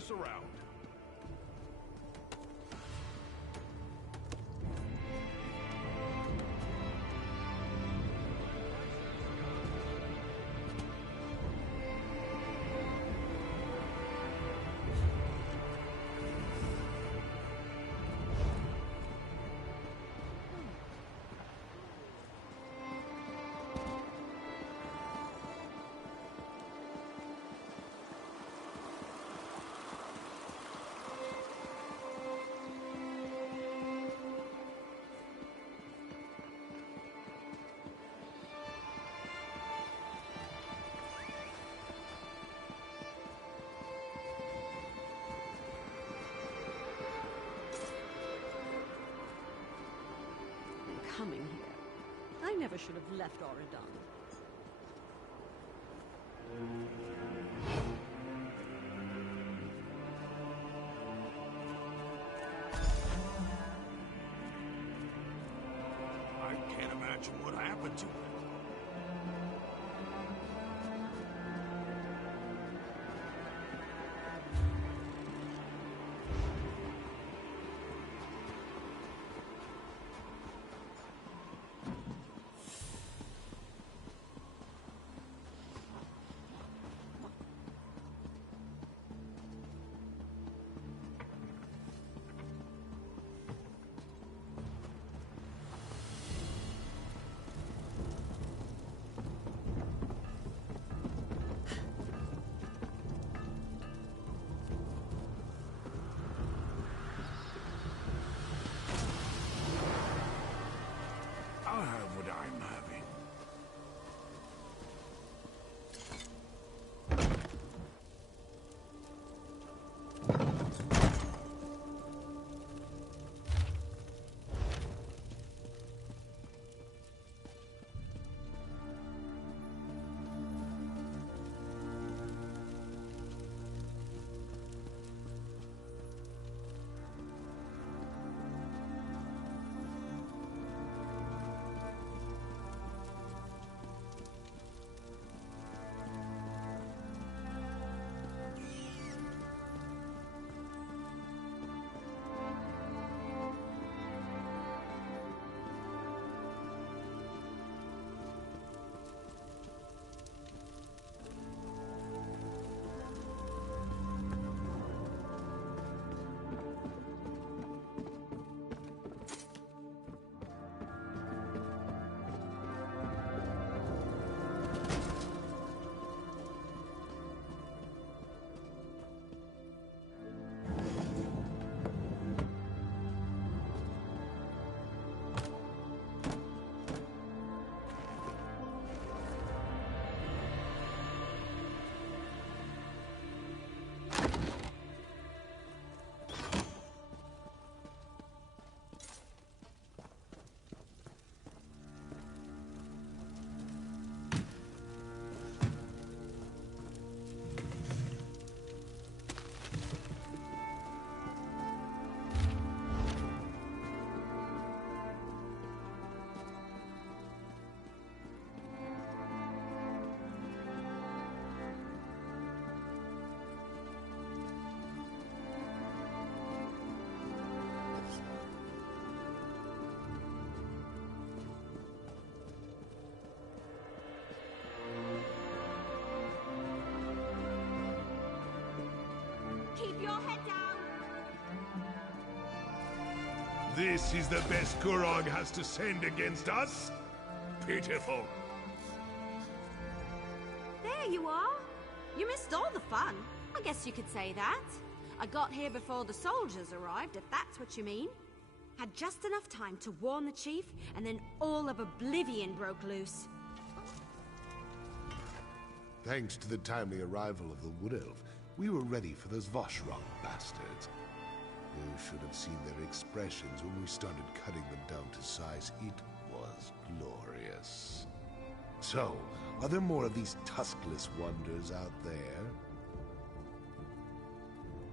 nice around. Coming here. I never should have left Oregon. I can't imagine what happened to it. I'll have what I'm having. Keep your head down! This is the best Gurog has to send against us? Pitiful. There you are. You missed all the fun. I guess you could say that. I got here before the soldiers arrived, if that's what you mean. Had just enough time to warn the chief, and then all of Oblivion broke loose. Thanks to the timely arrival of the Wood Elf, we were ready for those Voshrog bastards. You should have seen their expressions when we started cutting them down to size. It was glorious. So, are there more of these tuskless wonders out there?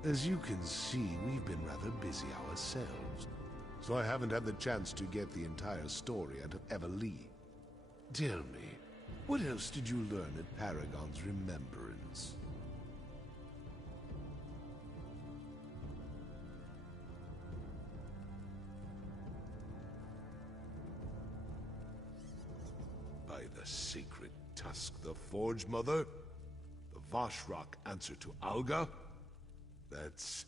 As you can see, we've been rather busy ourselves, so I haven't had the chance to get the entire story out of Everlee. Tell me, what else did you learn at Paragon's Remembrance? Tusk the Forge Mother? The Voshrock answer to Alga? That's...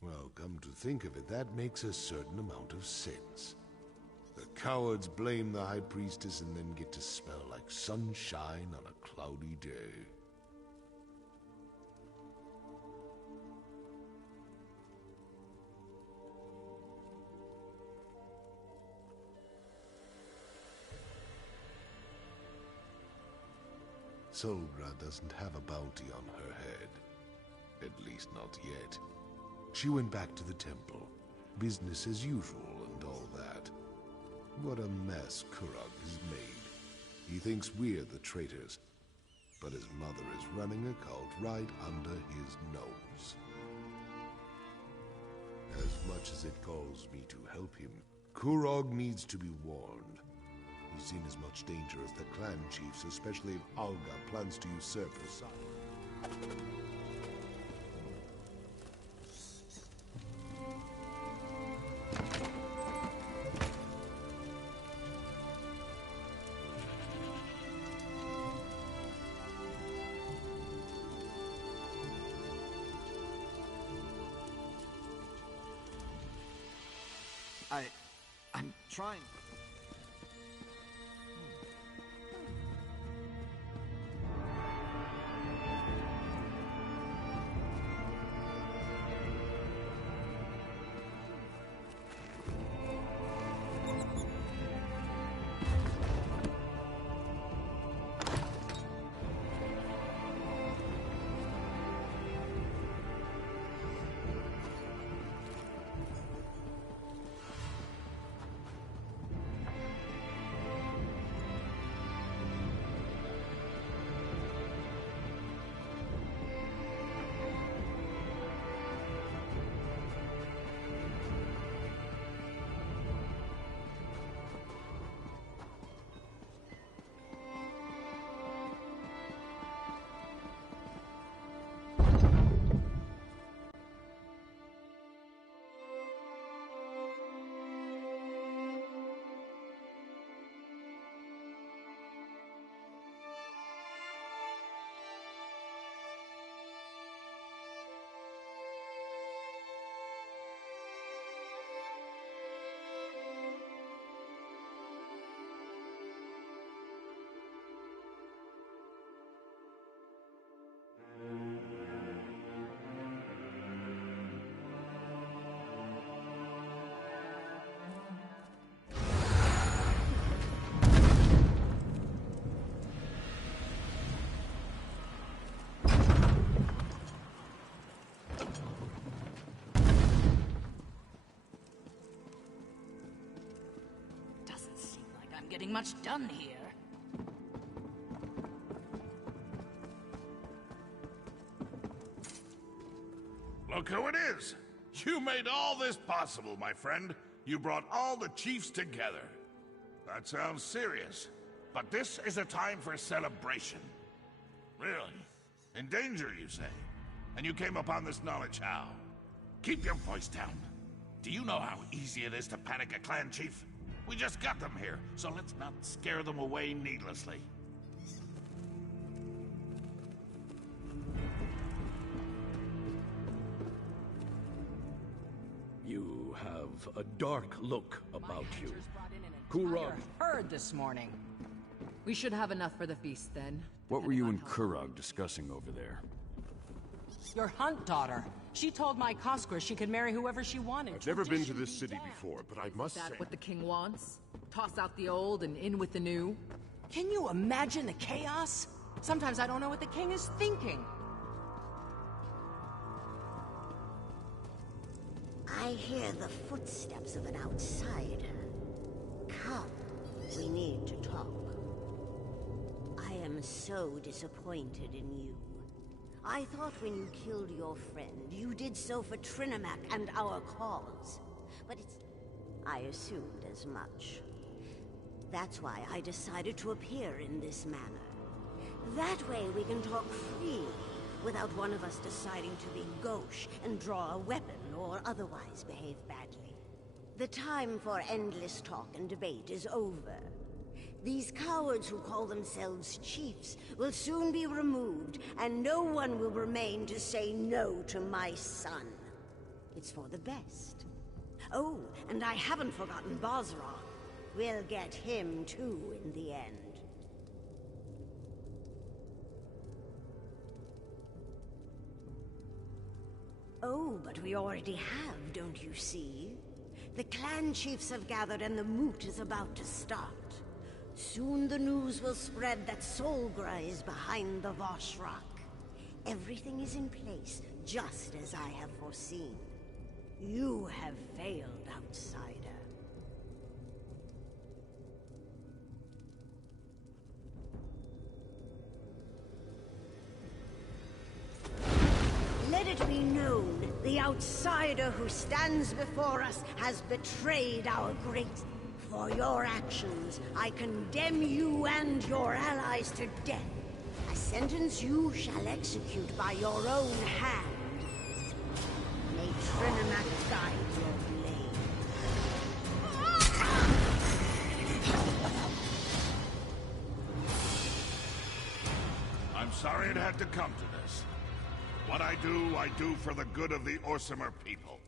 well, come to think of it, that makes a certain amount of sense. The cowards blame the High Priestess and then get to smell like sunshine on a cloudy day. Solgra doesn't have a bounty on her head. At least not yet. She went back to the temple. Business as usual and all that. What a mess Kurog has made. He thinks we're the traitors. But his mother is running a cult right under his nose. As much as it calls me to help him, Kurog needs to be warned. He's in as much danger as the clan chiefs, especially if Alga plans to usurp her son. I'm trying. Getting much done here. Look who it is! You made all this possible, my friend. You brought all the chiefs together. That sounds serious. But this is a time for celebration. Really? In danger, you say? And you came upon this knowledge how? Keep your voice down. Do you know how easy it is to panic a clan chief? We just got them here, so let's not scare them away needlessly. You have a dark look about you. Kurog heard this morning. We should have enough for the feast then. What were you and Kurog discussing over there? Your hunt daughter. She told my Koskwer she could marry whoever she wanted. I've never been to this city before, but I must say... Is that what the king wants? Toss out the old and in with the new? Can you imagine the chaos? Sometimes I don't know what the king is thinking. I hear the footsteps of an outsider. Come, we need to talk. I am so disappointed in you. I thought when you killed your friend, you did so for Trinimac and our cause. But it's... I assumed as much. That's why I decided to appear in this manner. That way we can talk freely, without one of us deciding to be gauche and draw a weapon or otherwise behave badly. The time for endless talk and debate is over. These cowards who call themselves chiefs will soon be removed, and no one will remain to say no to my son. It's for the best. Oh, and I haven't forgotten Bosra. We'll get him too in the end. Oh, but we already have, don't you see? The clan chiefs have gathered and the moot is about to start. Soon the news will spread that Solgra is behind the Vosh Rock. Everything is in place, just as I have foreseen. You have failed, outsider. Let it be known, the outsider who stands before us has betrayed our great. For your actions, I condemn you and your allies to death. A sentence you shall execute by your own hand. May Trinimac guide your blade. I'm sorry it had to come to this. What I do for the good of the Orsimer people.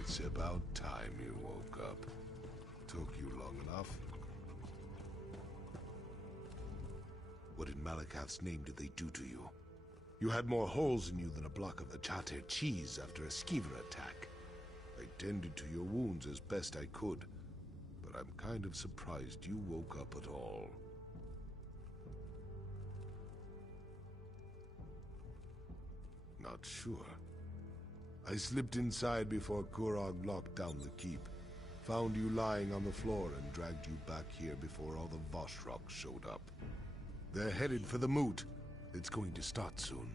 It's about time you woke up. Took you long enough. What in Malakath's name did they do to you? You had more holes in you than a block of achate cheese after a skeever attack. I tended to your wounds as best I could, but I'm kind of surprised you woke up at all. Not sure. I slipped inside before Kurog locked down the keep. Found you lying on the floor and dragged you back here before all the Voshroks showed up. They're headed for the moot. It's going to start soon.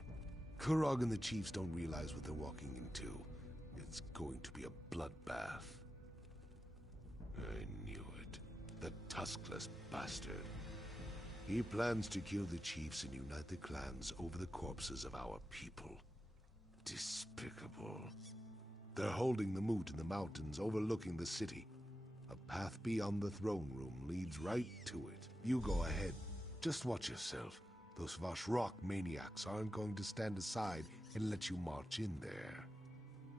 Kurog and the chiefs don't realize what they're walking into. It's going to be a bloodbath. I knew it. The tuskless bastard. He plans to kill the chiefs and unite the clans over the corpses of our people. Despicable. They're holding the moot in the mountains overlooking the city. A path beyond the throne room leads right to it. You go ahead. Just watch yourself. Those Vosh-Rock maniacs aren't going to stand aside and let you march in there.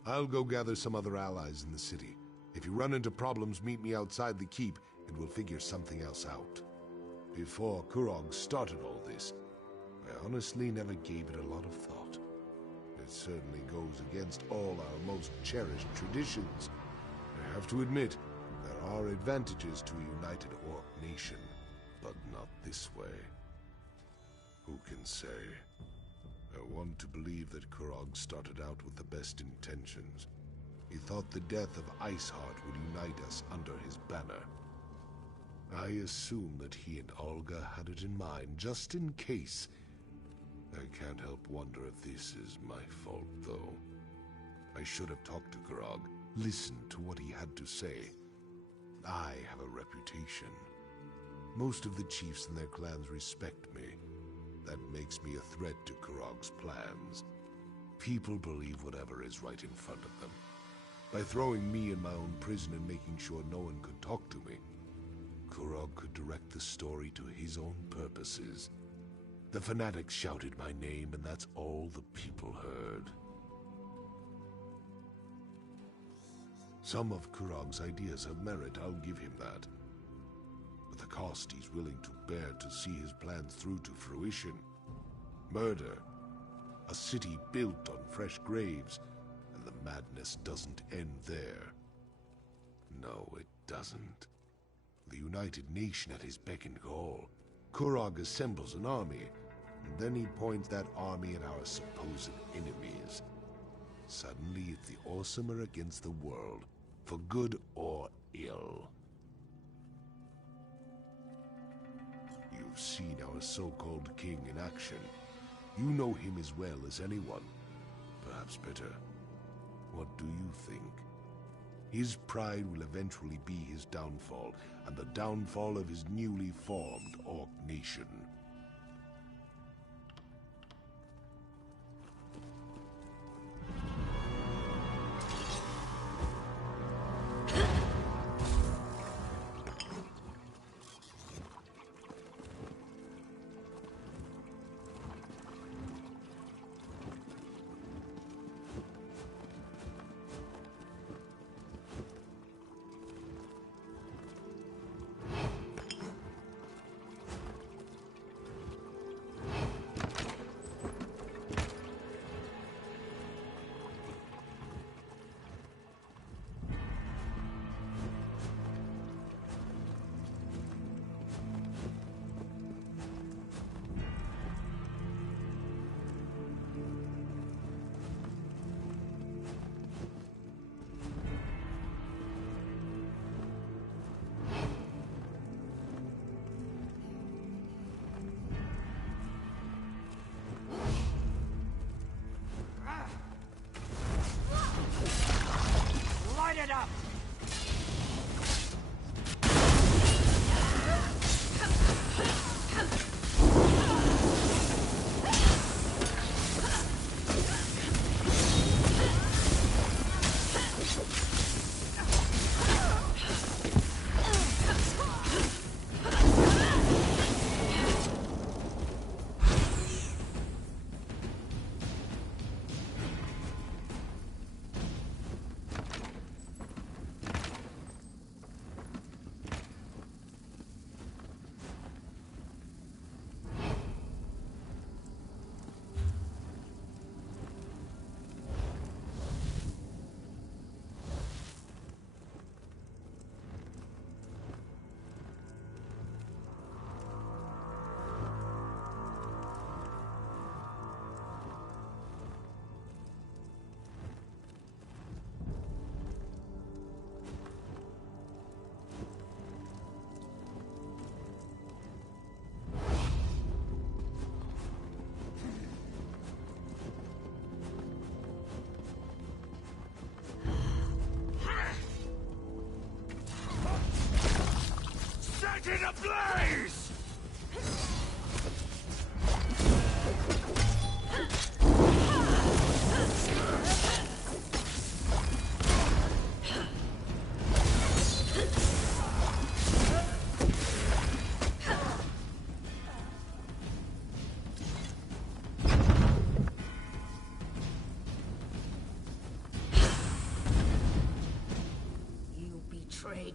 I'll go gather some other allies in the city. If you run into problems, meet me outside the keep and we'll figure something else out. Before Kurog started all this, I honestly never gave it a lot of thought. It certainly goes against all our most cherished traditions. I have to admit, there are advantages to a united Orc nation, but not this way. Who can say? I want to believe that Kurog started out with the best intentions. He thought the death of Iceheart would unite us under his banner. I assume that he and Olga had it in mind, just in case. I can't help wonder if this is my fault, though. I should have talked to Kurog, listened to what he had to say. I have a reputation. Most of the chiefs and their clans respect me. That makes me a threat to Kurog's plans. People believe whatever is right in front of them. By throwing me in my own prison and making sure no one could talk to me, Kurog could direct the story to his own purposes. The fanatics shouted my name, and that's all the people heard. Some of Kurog's ideas have merit, I'll give him that. But the cost he's willing to bear to see his plans through to fruition. Murder. A city built on fresh graves, and the madness doesn't end there. No, it doesn't. The United Nation at his beck and call. Kurog assembles an army, and then he points that army at our supposed enemies. Suddenly, it's the Orsimer against the world, for good or ill. You've seen our so-called king in action. You know him as well as anyone. Perhaps better. What do you think? His pride will eventually be his downfall, and the downfall of his newly formed Orc nation. Set it ablaze!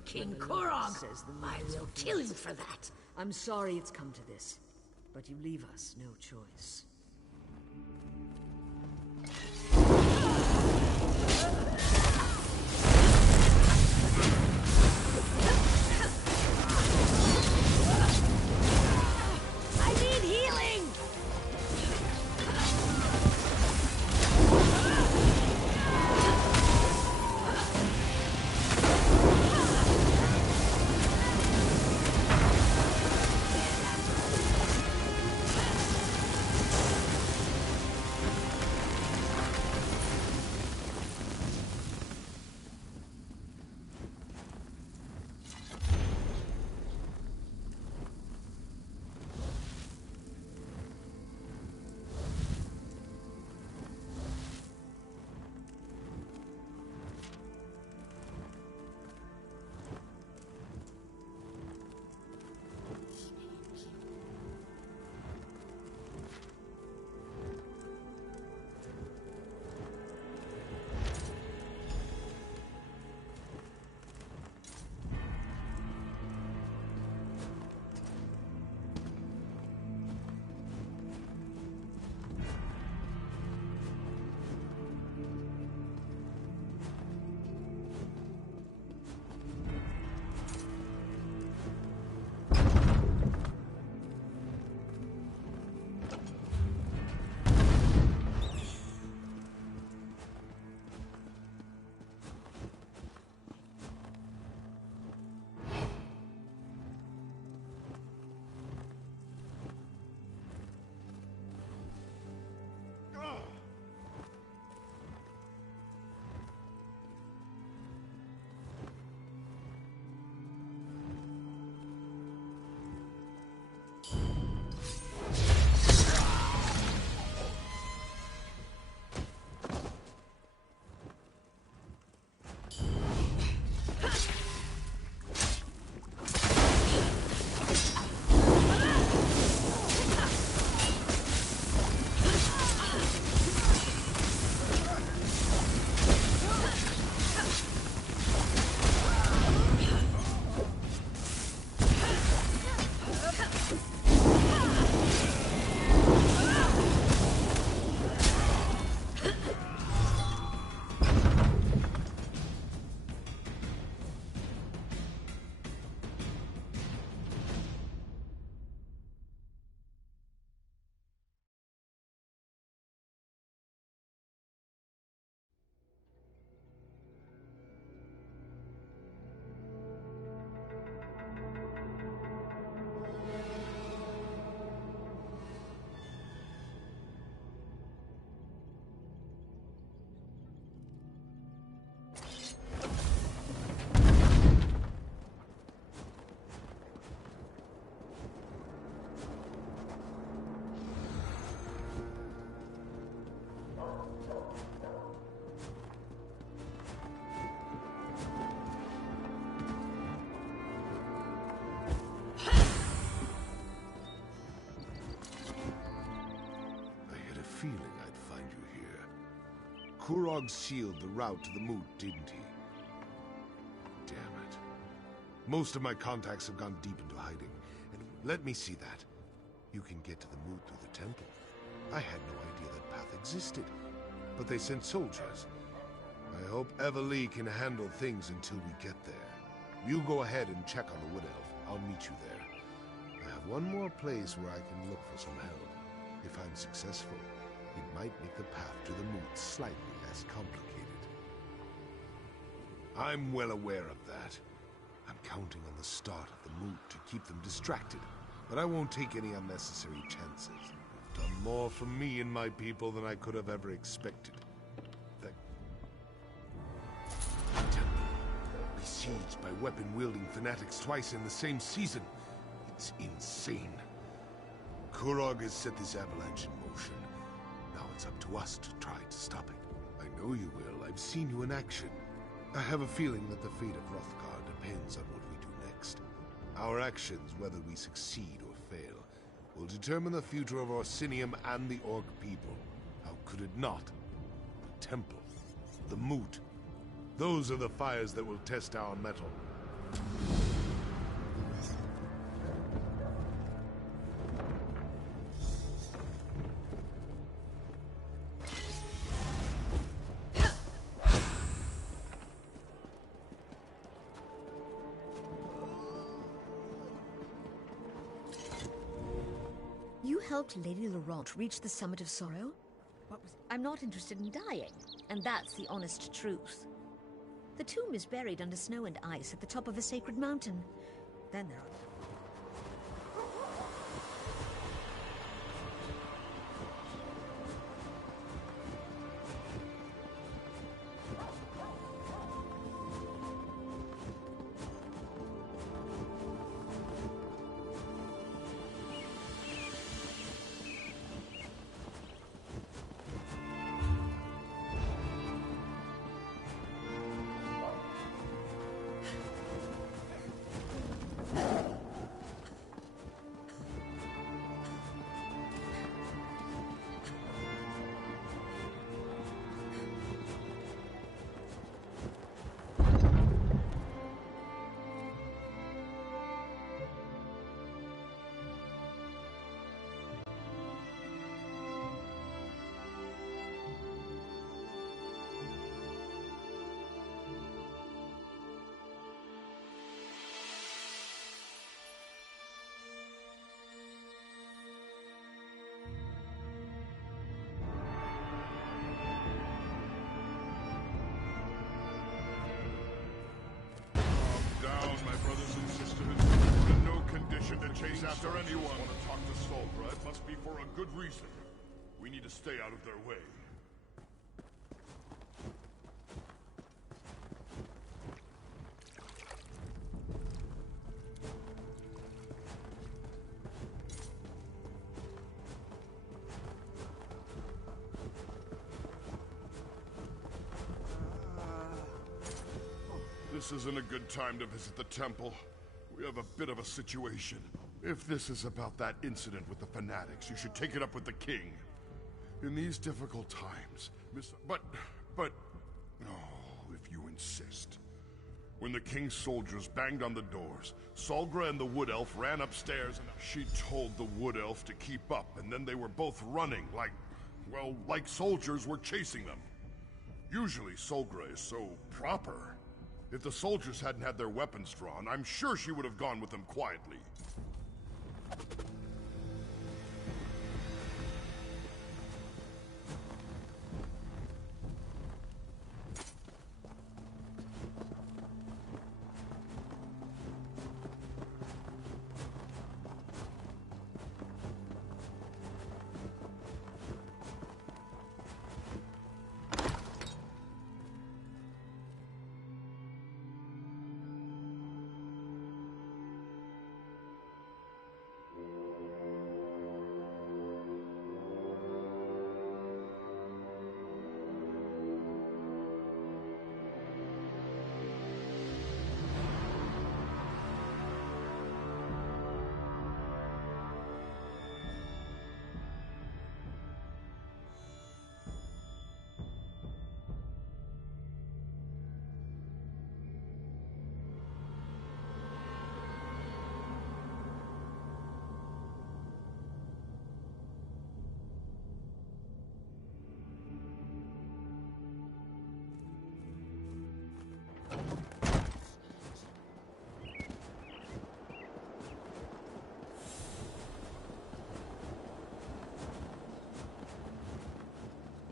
King Korog! I will kill you for that! I'm sorry it's come to this, but you leave us no choice. I need healing! Feeling I'd find you here. Kurog sealed the route to the moot, didn't he? Damn it. Most of my contacts have gone deep into hiding, and let me see that. You can get to the moot through the temple. I had no idea that path existed, but they sent soldiers. I hope Lee can handle things until we get there. You go ahead and check on the Wood Elf. I'll meet you there. I have one more place where I can look for some help. If I'm successful, it might make the path to the moot slightly less complicated. I'm well aware of that. I'm counting on the start of the moot to keep them distracted, but I won't take any unnecessary chances. You've done more for me and my people than I could have ever expected. The temple, besieged by weapon-wielding fanatics twice in the same season. It's insane. Kurog has set this avalanche in motion. Now it's up to us to try to stop it. I know you will. I've seen you in action. I have a feeling that the fate of Hrothgar depends on what we do next. Our actions, whether we succeed or fail, will determine the future of Orsinium and the Orc people. How could it not? The Temple, the Moot. Those are the fires that will test our mettle. You helped Lady Laurent reach the summit of sorrow? I'm not interested in dying, and that's the honest truth. The tomb is buried under snow and ice at the top of a sacred mountain. Then there are... My brothers and sisters, we're in no condition to chase after anyone. Want to talk to Solbra? It must be for a good reason. We need to stay out of their way. This isn't a good time to visit the temple. We have a bit of a situation. If this is about that incident with the fanatics, you should take it up with the king. In these difficult times, But, oh, if you insist. When the king's soldiers banged on the doors, Solgra and the Wood Elf ran upstairs and she told the Wood Elf to keep up, and then they were both running like soldiers were chasing them. Usually Solgra is so proper. If the soldiers hadn't had their weapons drawn, I'm sure she would have gone with them quietly.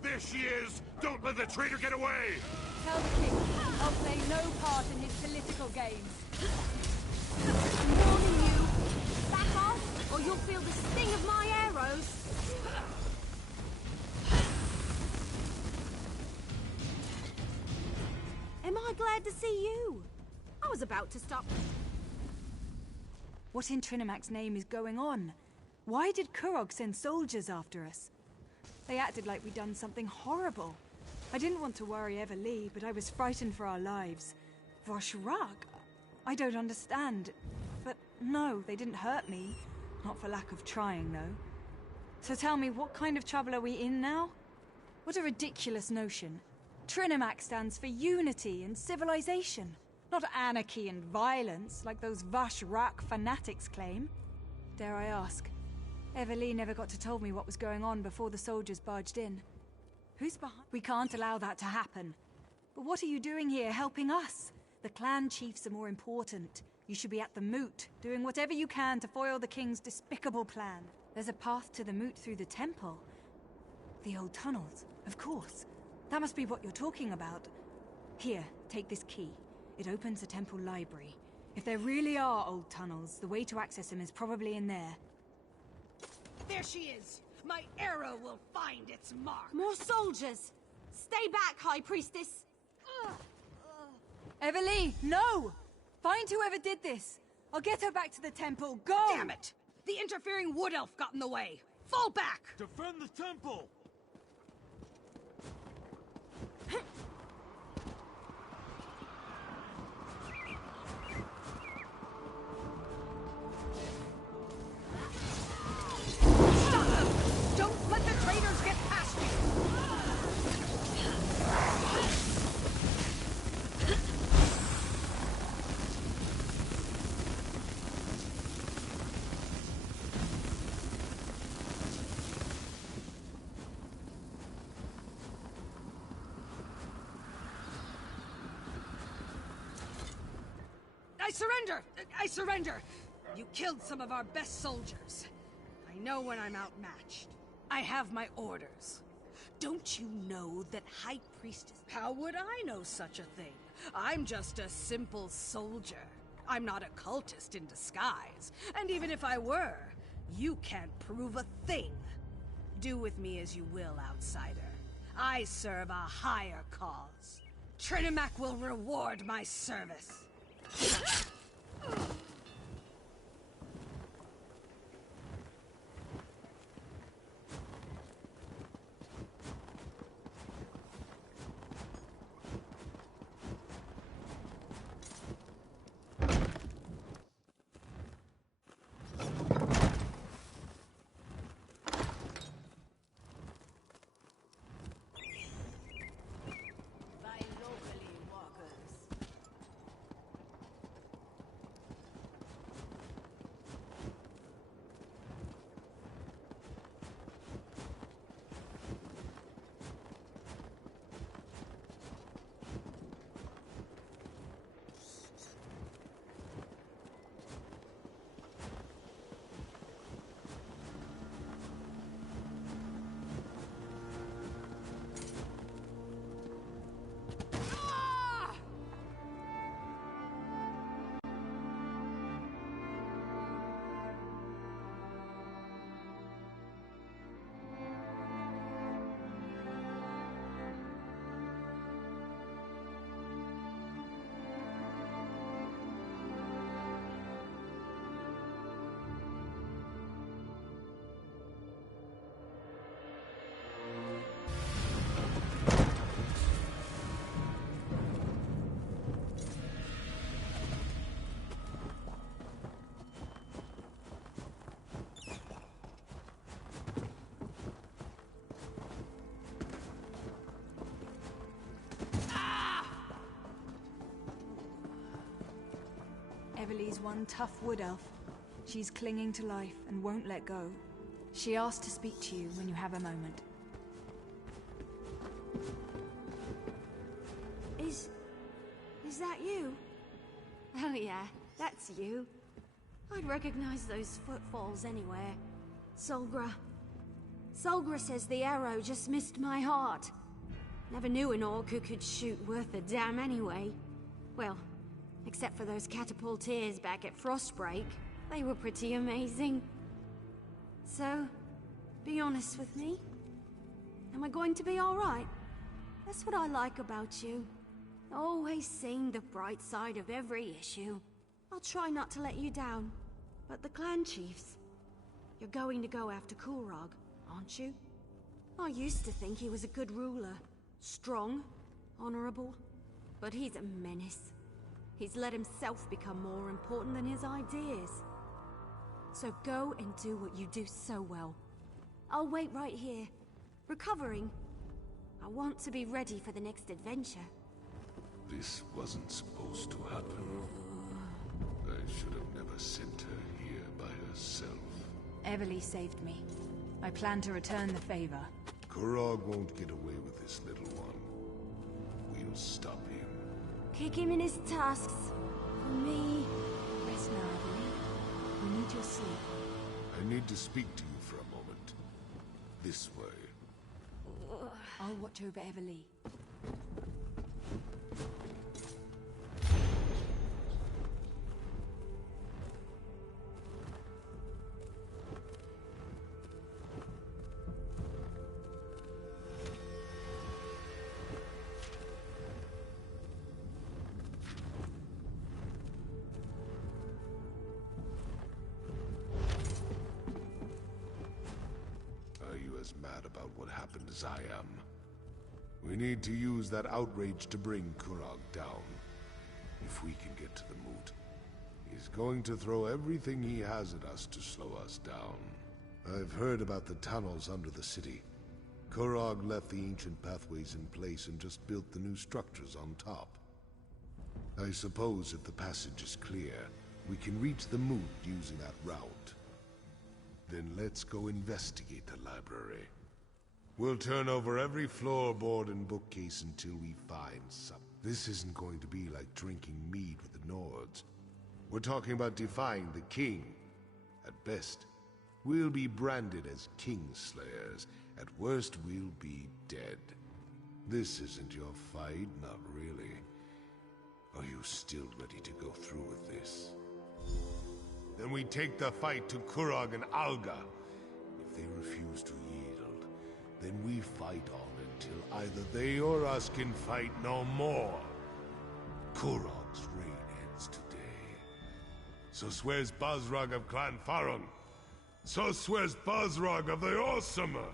There she is! Don't let the traitor get away! Tell the king I'll play no part in his political games. I'm warning you. Back off, or you'll feel the sting of my arrows. Am I glad to see you? I was about to stop. What in Trinimac's name is going on? Why did Kurog send soldiers after us? They acted like we'd done something horrible. I didn't want to worry Everlee, but I was frightened for our lives. Voshrak? I don't understand. But no, they didn't hurt me. Not for lack of trying, though. So tell me, what kind of trouble are we in now? What a ridiculous notion. Trinimac stands for unity and civilization, not anarchy and violence like those Voshrak fanatics claim. Dare I ask, Everlee never got to tell me what was going on before the soldiers barged in. Who's behind? We can't allow that to happen. But what are you doing here, helping us? The clan chiefs are more important. You should be at the moot, doing whatever you can to foil the king's despicable plan. There's a path to the moot through the temple. The old tunnels, of course. That must be what you're talking about. Here, take this key. It opens the temple library. If there really are old tunnels, the way to access them is probably in there. There she is! My arrow will find its mark! More soldiers! Stay back, High Priestess! Everlee, no! Find whoever did this. I'll get her back to the temple. Go! Damn it! The interfering wood elf got in the way! Fall back! Defend the temple! Stop them! Don't let the traitors get past you! I surrender! You killed some of our best soldiers. I know when I'm outmatched. I have my orders. Don't you know that High Priestess... How would I know such a thing? I'm just a simple soldier. I'm not a cultist in disguise. And even if I were, you can't prove a thing. Do with me as you will, outsider. I serve a higher cause. Trinimac will reward my service. Everlee's one tough wood elf. She's clinging to life and won't let go. She asked to speak to you when you have a moment. Is that you? Oh yeah, that's you. I'd recognize those footfalls anywhere. Solgra. Solgra says the arrow just missed my heart. Never knew an orc who could shoot worth a damn anyway. Well, except for those catapulteers back at Frostbreak. They were pretty amazing. So, be honest with me. Am I going to be alright? That's what I like about you. Always seeing the bright side of every issue. I'll try not to let you down. But the clan chiefs... You're going to go after Kulrog, aren't you? I used to think he was a good ruler. Strong, honorable. But he's a menace. He's let himself become more important than his ideas. So go and do what you do so well. I'll wait right here, recovering. I want to be ready for the next adventure. This wasn't supposed to happen. I should have never sent her here by herself. Everly saved me. I plan to return the favor. Kurog won't get away with this little one. We'll stop him. Kick him in his tusks. For me. Rest now, Everly. We need your sleep. I need to speak to you for a moment. This way. I'll watch over Everly. As mad about what happened as I am. We need to use that outrage to bring Kurog down. If we can get to the moot, he's going to throw everything he has at us to slow us down. I've heard about the tunnels under the city. Kurog left the ancient pathways in place and just built the new structures on top. I suppose if the passage is clear, we can reach the moot using that route. Then let's go investigate the library. We'll turn over every floorboard and bookcase until we find something. This isn't going to be like drinking mead with the Nords. We're talking about defying the king. At best, we'll be branded as Kingslayers. At worst, we'll be dead. This isn't your fight, not really. Are you still ready to go through with this? Then we take the fight to Kurog and Alga. If they refuse to yield, then we fight on until either they or us can fight no more. Kurog's reign ends today. So swears Bazrog of Clan Farron. So swears Bazrog of the Orsimer.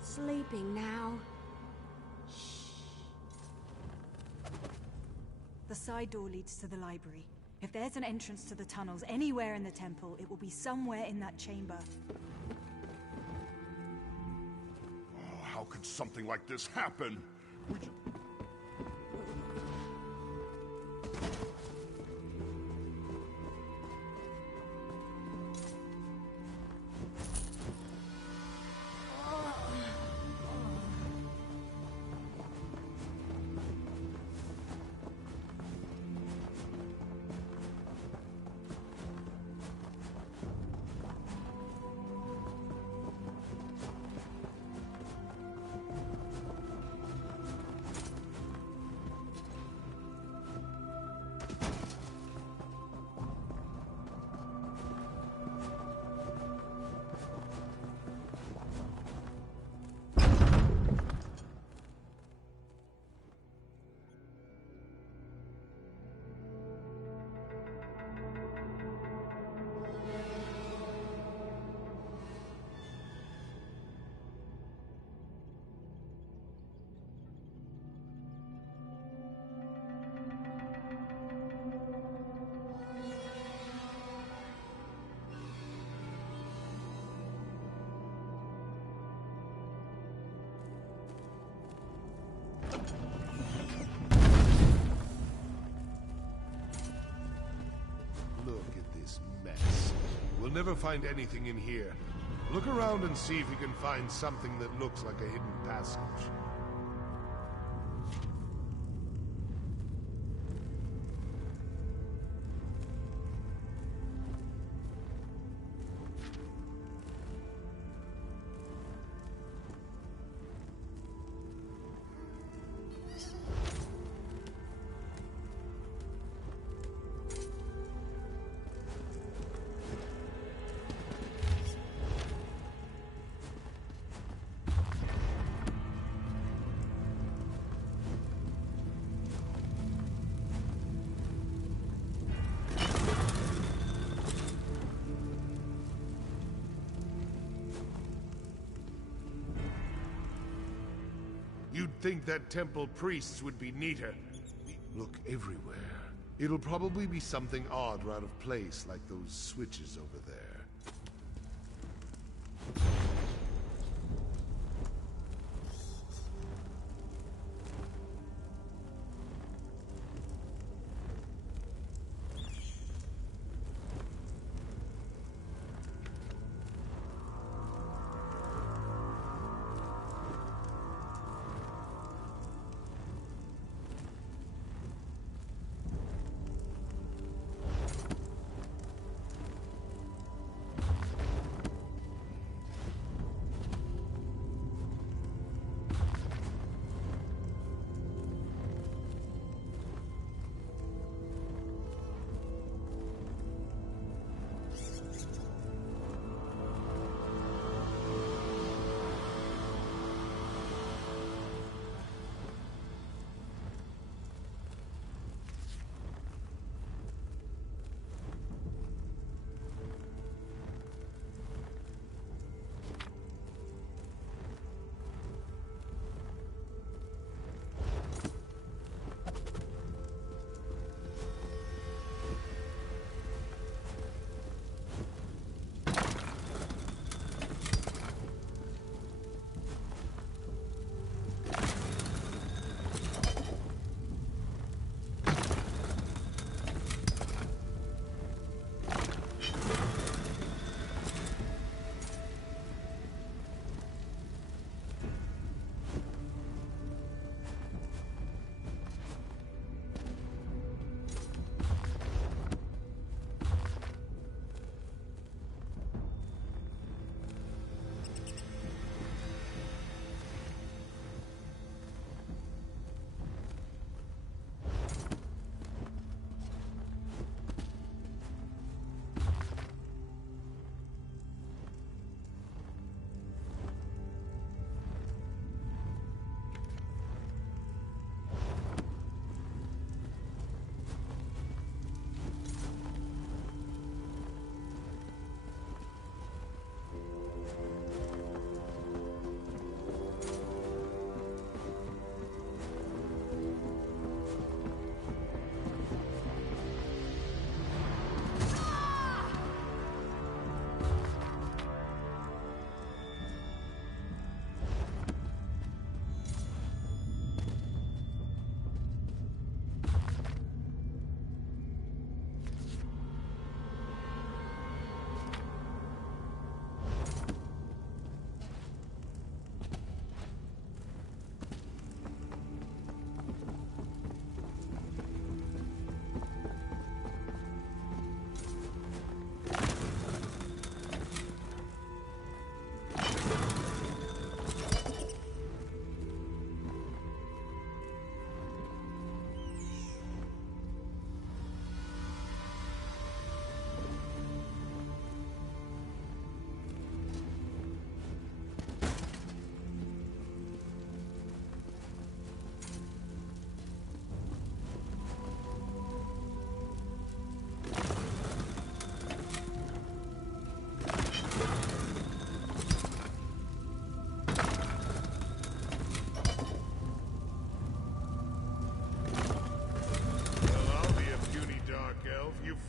Sleeping now. The side door leads to the library. If there's an entrance to the tunnels anywhere in the temple, it will be somewhere in that chamber. Oh, how could something like this happen? Look at this mess. We'll never find anything in here. Look around and see if you can find something that looks like a hidden passage. think that temple priests would be neater. Look everywhere. It'll probably be something odd or out of place, like those switches over there.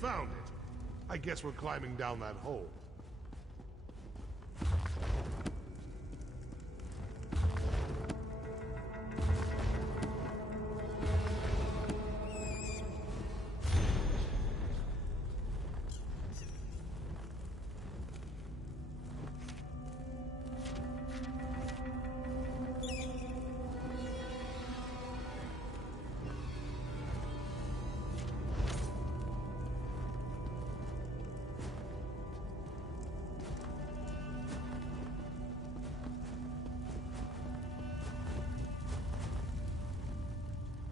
Found it. I guess we're climbing down that hole.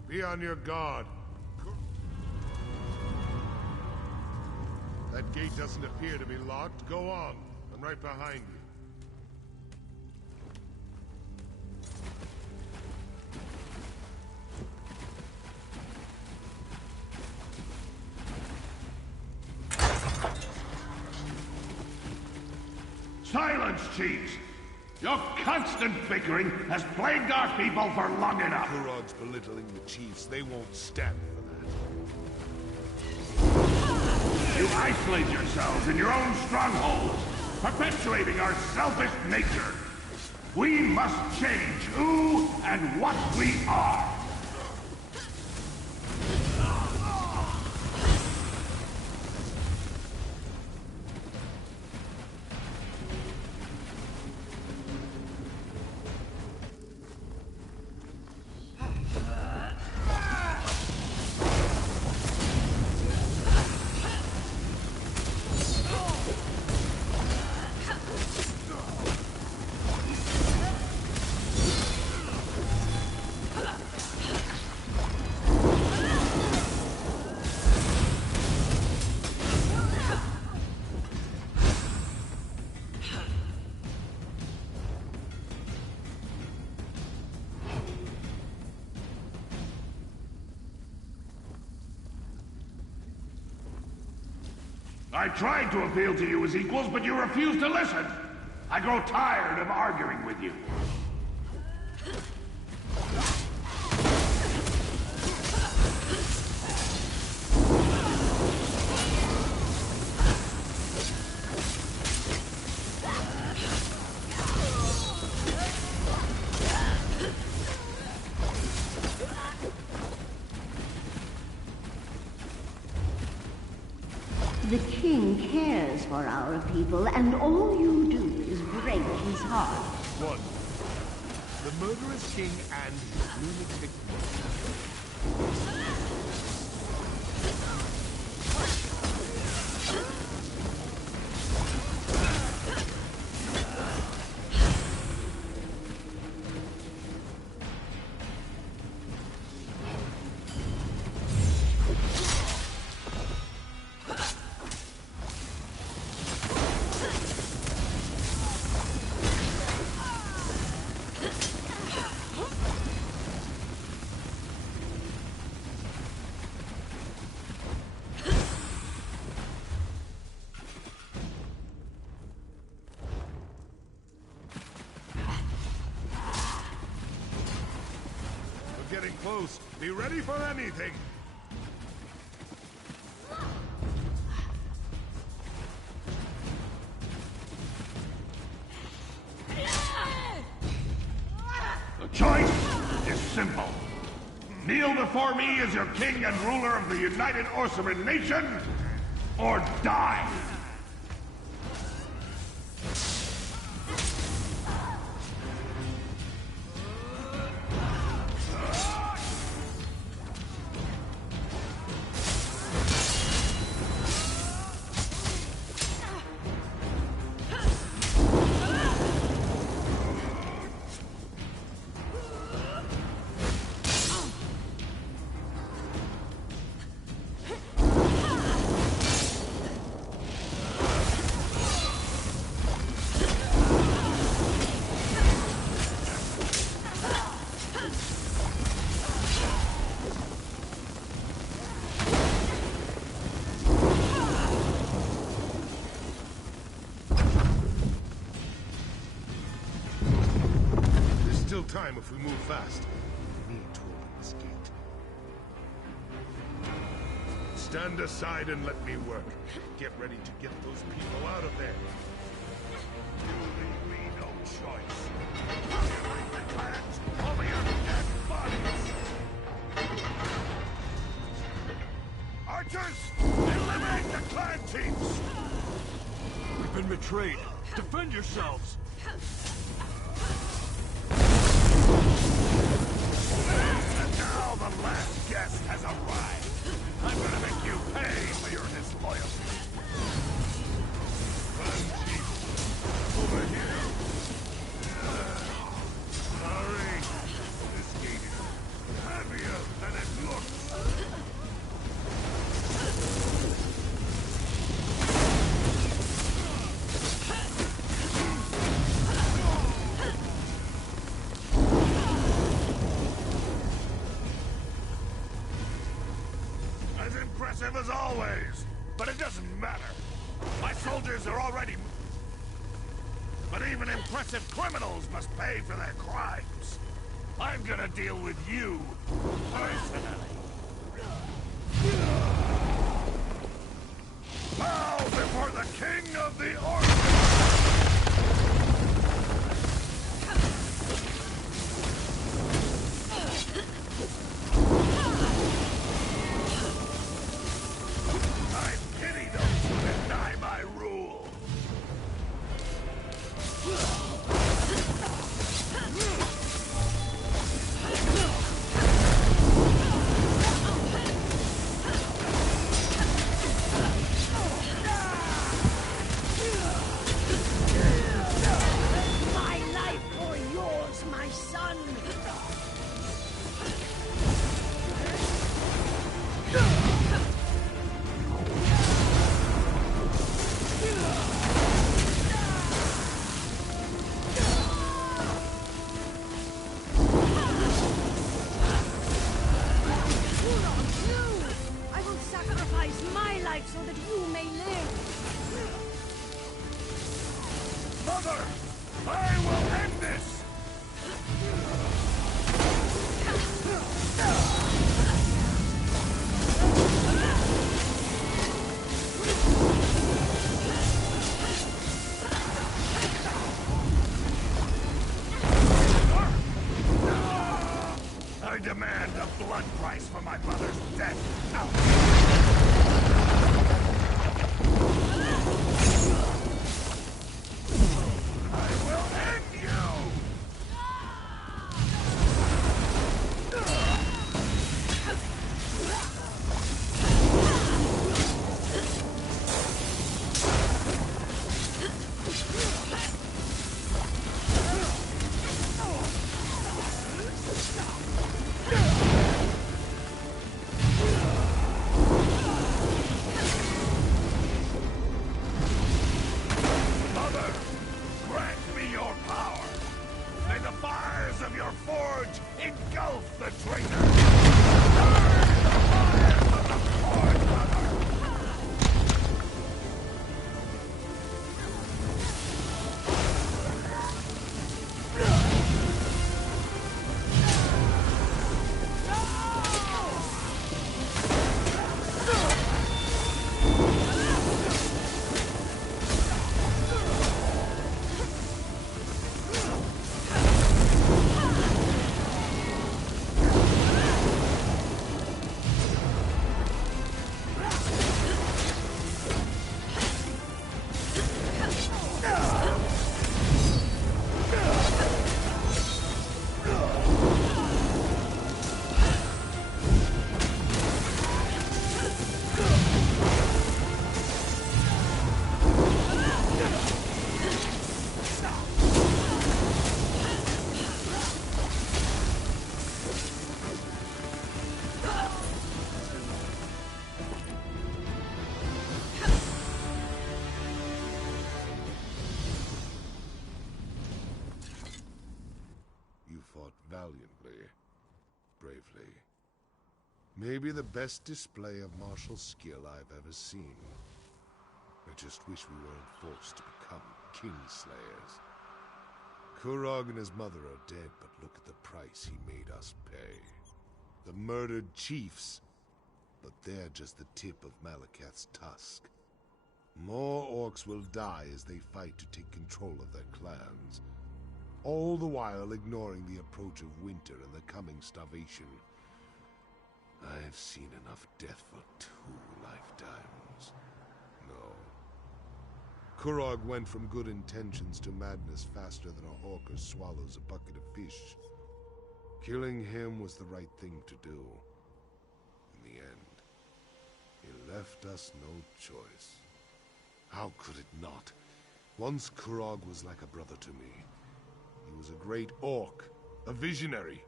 Be on your guard. That gate doesn't appear to be locked. Go on. I'm right behind you. Silence, chiefs! Your constant bickering has plagued our people for long enough. Kurog's belittling the chiefs. They won't stand for that. You isolate yourselves in your own strongholds, perpetuating our selfish nature. We must change who and what we are. I tried to appeal to you as equals, but you refused to listen. I grow tired of arguing with you. The king cares for our people, and all you do is break his heart. One. The murderous king and his lunatic mother. Getting close. Be ready for anything. The choice is simple. Kneel before me as your king and ruler of the United Orsaman Nation, or die. Time if we move fast. We need to open this gate. Stand aside and let me work. Get ready to get those people out of there. You leave me no choice. You bring the clans over your dead bodies. Archers, eliminate the clan chiefs! We've been betrayed. Defend yourselves! And now the last guest has arrived. I'm gonna make you pay for your disloyalty. Clan chief, over here. Sorry. This gate is heavier than it looks. As always, but it doesn't matter. My soldiers are already... But even impressive criminals must pay for their crimes. I'm gonna deal with you personally. Bow before the king of the orcs! I pity those who deny my rule. My life or yours, my son! I will sacrifice my life so that you may live! Mother! I will end this! I demand a blood price for my mother's death now! I will end you! Mother, grant me your power. May the fires of your forge engulf the traitor. Burn the fires of the forge, Mother. You fought valiantly, bravely. Maybe the best display of martial skill I've ever seen. I just wish we weren't forced to become kingslayers. Kurog and his mother are dead, but look at the price he made us pay. The murdered chiefs, but they're just the tip of Malakath's tusk. More orcs will die as they fight to take control of their clans, all the while ignoring the approach of winter and the coming starvation. I've seen enough death for 2 lifetimes. No. Kurog went from good intentions to madness faster than a hawker swallows a bucket of fish. Killing him was the right thing to do. In the end, he left us no choice. How could it not? Once Kurog was like a brother to me. He was a great orc, a visionary,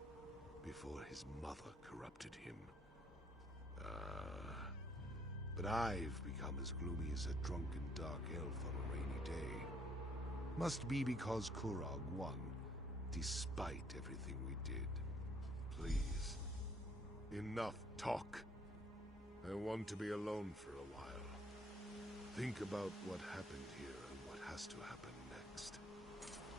before his mother corrupted him. But I've become as gloomy as a drunken dark elf on a rainy day. Must be because Kurog won, despite everything we did. Please, enough talk. I want to be alone for a while. Think about what happened here and what has to happen next.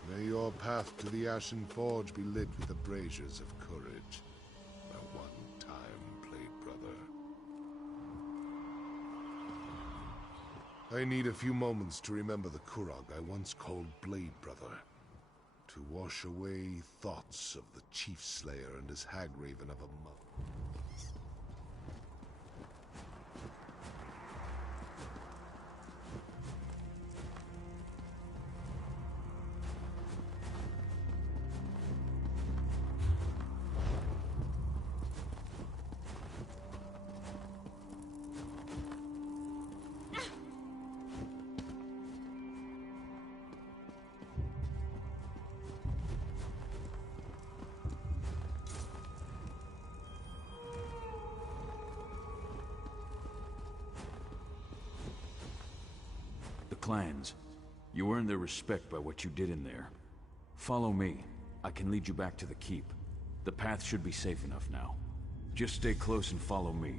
May your path to the Ashen Forge be lit with the braziers of courage. My one-time blade brother. I need a few moments to remember the Kurog I once called Blade Brother. To wash away thoughts of the Chief Slayer and his hag-raven of a mother. Clans. You earned their respect by what you did in there. Follow me. I can lead you back to the keep. The path should be safe enough now. Just stay close and follow me.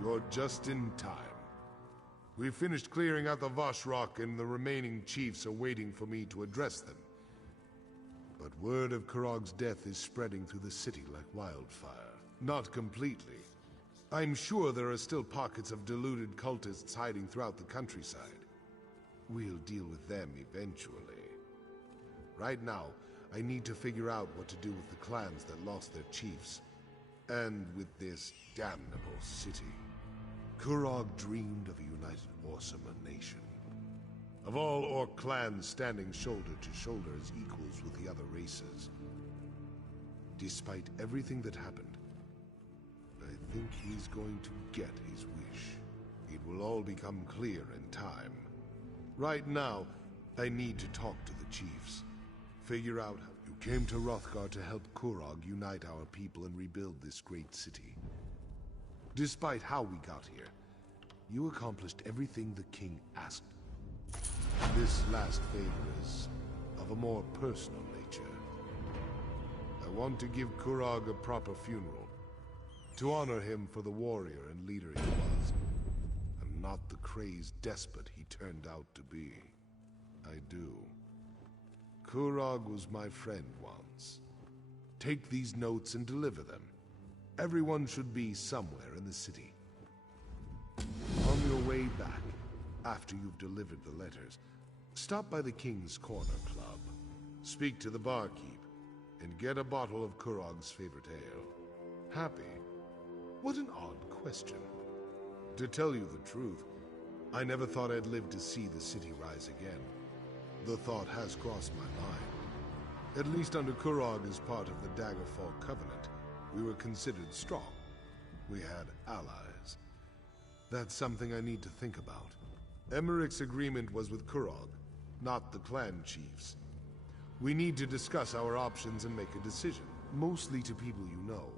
You're just in time. We've finished clearing out the Vosh Rock and the remaining chiefs are waiting for me to address them. But word of Kurog's death is spreading through the city like wildfire. Not completely. I'm sure there are still pockets of deluded cultists hiding throughout the countryside. We'll deal with them eventually. Right now, I need to figure out what to do with the clans that lost their chiefs. And with this damnable city. Kurog dreamed of a united Orcimer nation. Of all Orc clans standing shoulder to shoulder as equals with the other races. Despite everything that happened, I think he's going to get his wish. It will all become clear in time. Right now, I need to talk to the chiefs. Figure out how you came to Hrothgar to help Kurog unite our people and rebuild this great city. Despite how we got here, you accomplished everything the king asked. This last favor is of a more personal nature. I want to give Kurog a proper funeral, to honor him for the warrior and leader he was, and not the crazed despot he turned out to be. I do. Kurog was my friend once. Take these notes and deliver them. Everyone should be somewhere in the city. On your way back, after you've delivered the letters, stop by the King's Corner Club. Speak to the barkeep, and get a bottle of Kurog's favorite ale. Happy? What an odd question. To tell you the truth, I never thought I'd live to see the city rise again. The thought has crossed my mind. At least under Kurog as part of the Daggerfall Covenant, we were considered strong. We had allies. That's something I need to think about. Emmerich's agreement was with Kurog, not the clan chiefs. We need to discuss our options and make a decision, mostly to people you know.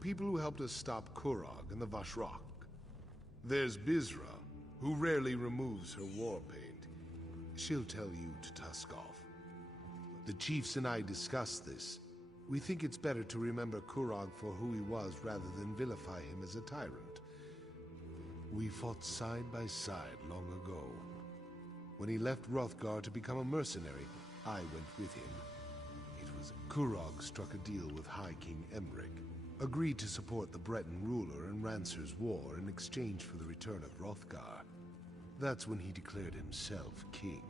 People who helped us stop Kurog and the Vashrak. There's Bizra, who rarely removes her war paint. She'll tell you to tusk off. The chiefs and I discussed this. We think it's better to remember Kurog for who he was rather than vilify him as a tyrant. We fought side by side long ago. When he left Hrothgar to become a mercenary, I went with him. It was Kurog struck a deal with High King Emmerich, agreed to support the Breton ruler in Rancer's war in exchange for the return of Hrothgar. That's when he declared himself king.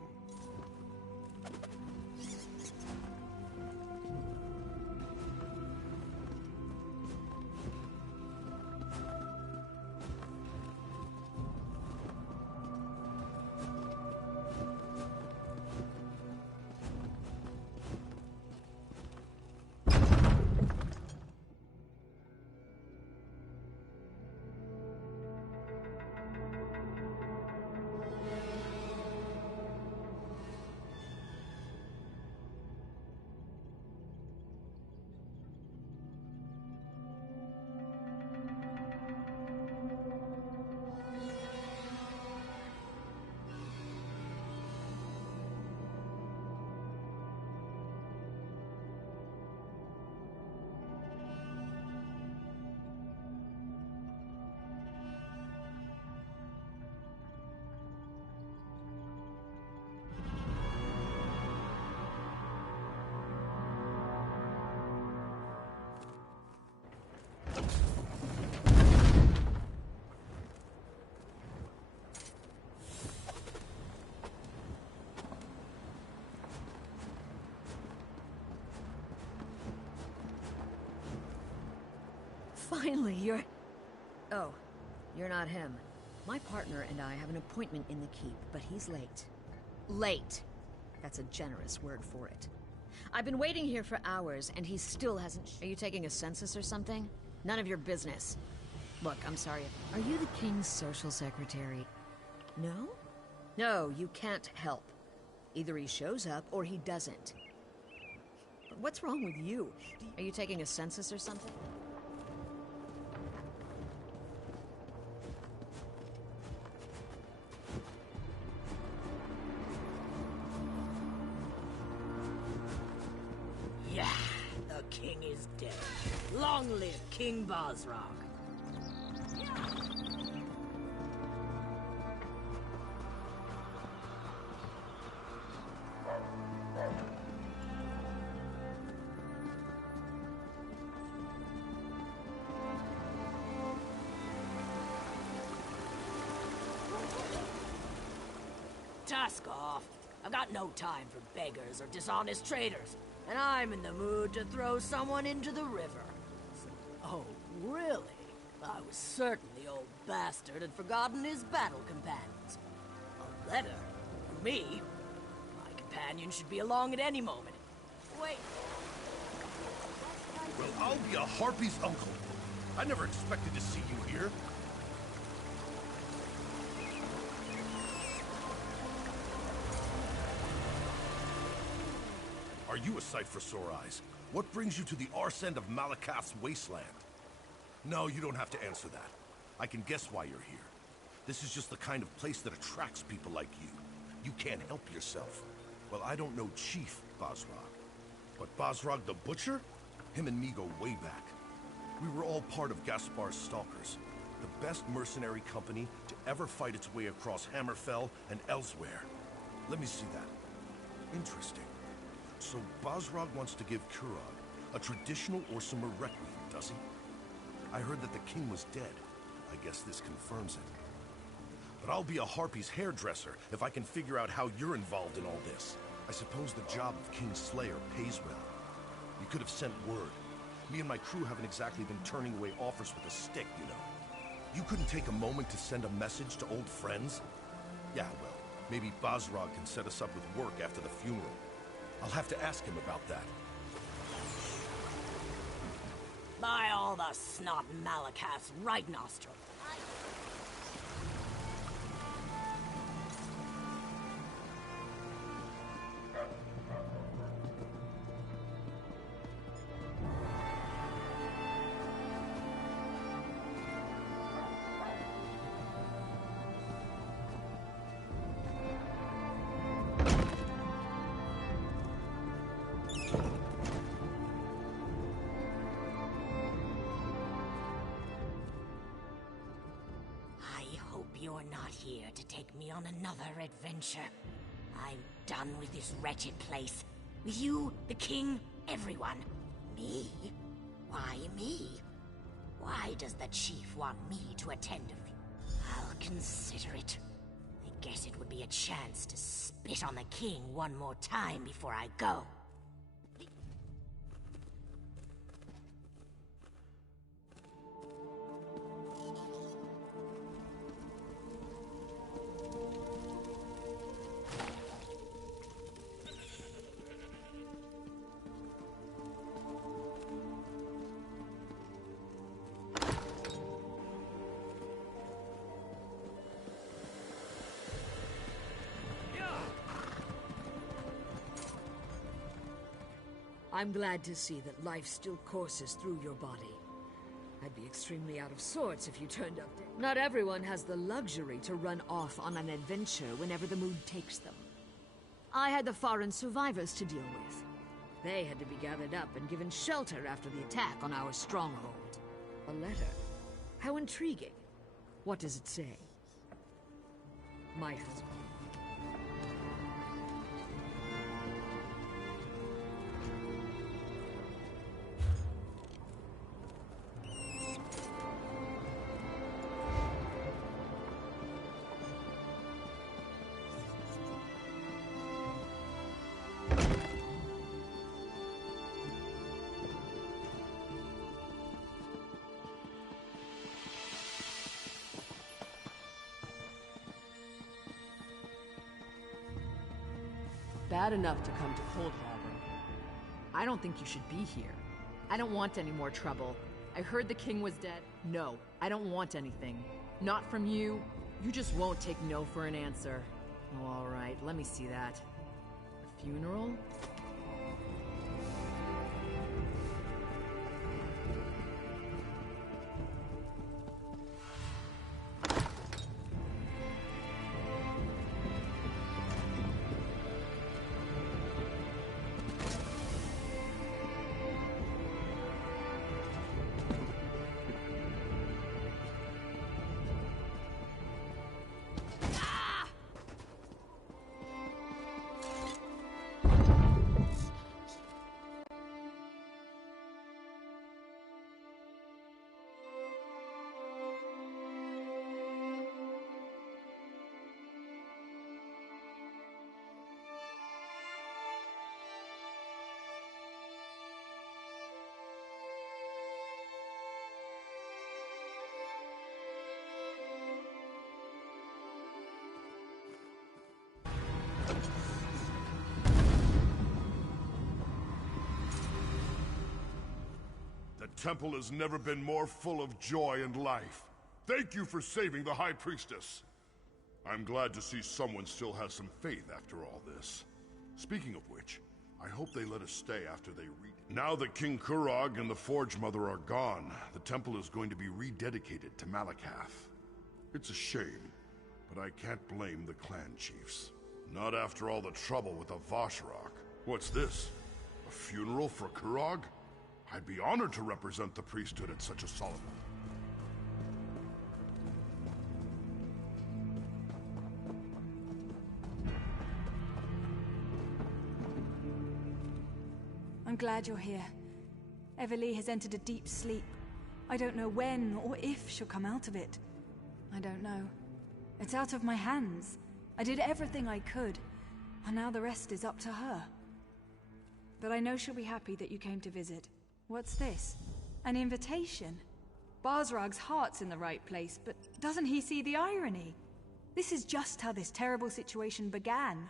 Finally, you're... Oh, you're not him. My partner and I have an appointment in the keep, but he's late. Late! That's a generous word for it. I've been waiting here for hours, and he still hasn't... Are you taking a census or something? None of your business. Look, I'm sorry. Are you the king's social secretary? No? No, you can't help. Either he shows up, or he doesn't. But what's wrong with you? Are you taking a census or something? Yeah, the king is dead. Long live King Bosrog. Tusk off. I've got no time for beggars or dishonest traders, and I'm in the mood to throw someone into the river. Oh, really? I was certain the old bastard had forgotten his battle companions. A letter? For me? My companion should be along at any moment. Wait. Well, I'll be a harpy's uncle. I never expected to see you here. Are you a sight for sore eyes? What brings you to the arse end of Malakath's wasteland? No, you don't have to answer that. I can guess why you're here. This is just the kind of place that attracts people like you. You can't help yourself. Well, I don't know Chief Bosrog. But Bosrog the Butcher? Him and me go way back. We were all part of Gaspar's Stalkers, the best mercenary company to ever fight its way across Hammerfell and elsewhere. Let me see that. Interesting. So Bosrog wants to give Kurog a traditional Orsimer requiem, does he? I heard that the king was dead. I guess this confirms it. But I'll be a harpy's hairdresser if I can figure out how you're involved in all this. I suppose the job of King's Slayer pays well. You could have sent word. Me and my crew haven't exactly been turning away offers with a stick, you know. You couldn't take a moment to send a message to old friends? Yeah, well, maybe Bosrog can set us up with work after the funeral. I'll have to ask him about that. By all the snot in Malakath's right nostril. You're not here to take me on another adventure. I'm done with this wretched place. With you, the king, everyone. Me? Why me? Why does the chief want me to attend a few? I'll consider it. I guess it would be a chance to spit on the king one more time before I go. I'm glad to see that life still courses through your body. I'd be extremely out of sorts if you turned up dead. Not everyone has the luxury to run off on an adventure whenever the mood takes them. I had the foreign survivors to deal with. They had to be gathered up and given shelter after the attack on our stronghold. A letter? How intriguing. What does it say? My husband. Bad enough to come to Cold Harbor. I don't think you should be here. I don't want any more trouble. I heard the king was dead. No, I don't want anything. Not from you. You just won't take no for an answer. Oh, all right, let me see that. A funeral? The temple has never been more full of joy and life. Thank you for saving the High Priestess. I'm glad to see someone still has some faith after all this. Speaking of which, I hope they let us stay after they Now that King Kurog and the Forge Mother are gone, the temple is going to be rededicated to Malakath. It's a shame, but I can't blame the clan chiefs. Not after all the trouble with the Vashrak. What's this? A funeral for Kurog? I'd be honored to represent the priesthood at such a solemn one. I'm glad you're here. Everly has entered a deep sleep. I don't know when or if she'll come out of it. I don't know. It's out of my hands. I did everything I could, and now the rest is up to her. But I know she'll be happy that you came to visit. What's this? An invitation? Barsrag's heart's in the right place, but doesn't he see the irony? This is just how this terrible situation began.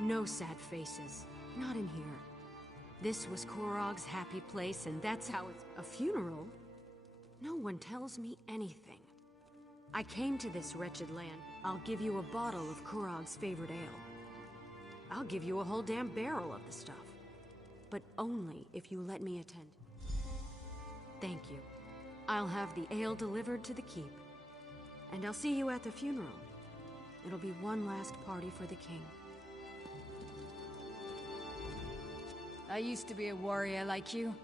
No sad faces. Not in here. This was Korog's happy place, and that's how it's... A funeral? No one tells me anything. I came to this wretched land. I'll give you a bottle of Korog's favorite ale. I'll give you a whole damn barrel of the stuff. But only if you let me attend. Thank you. I'll have the ale delivered to the keep. And I'll see you at the funeral. It'll be one last party for the king. I used to be a warrior like you,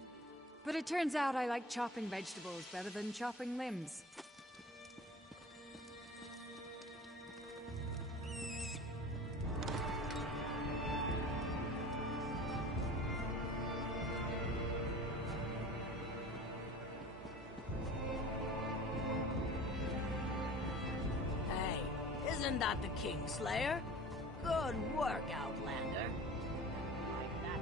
but it turns out I like chopping vegetables better than chopping limbs. Hey, isn't that the Kingslayer? Good work, Outlander. Like that.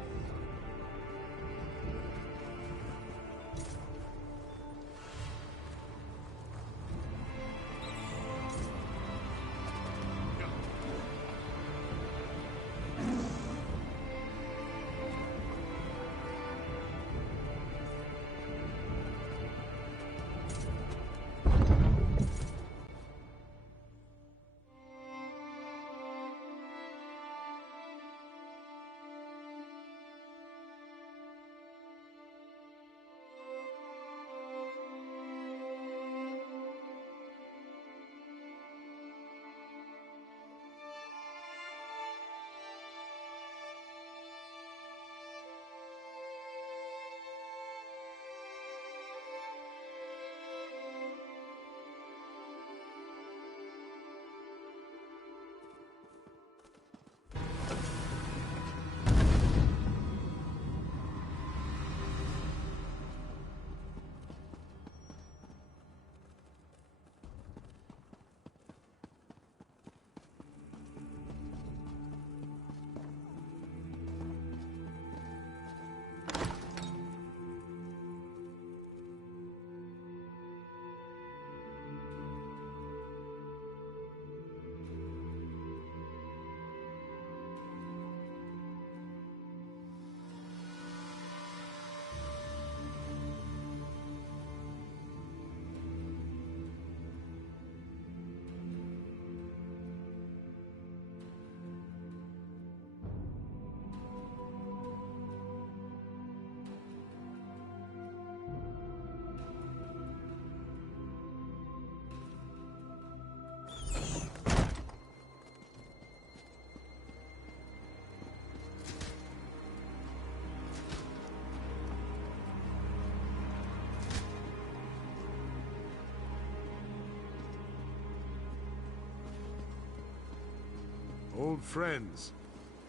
Old friends,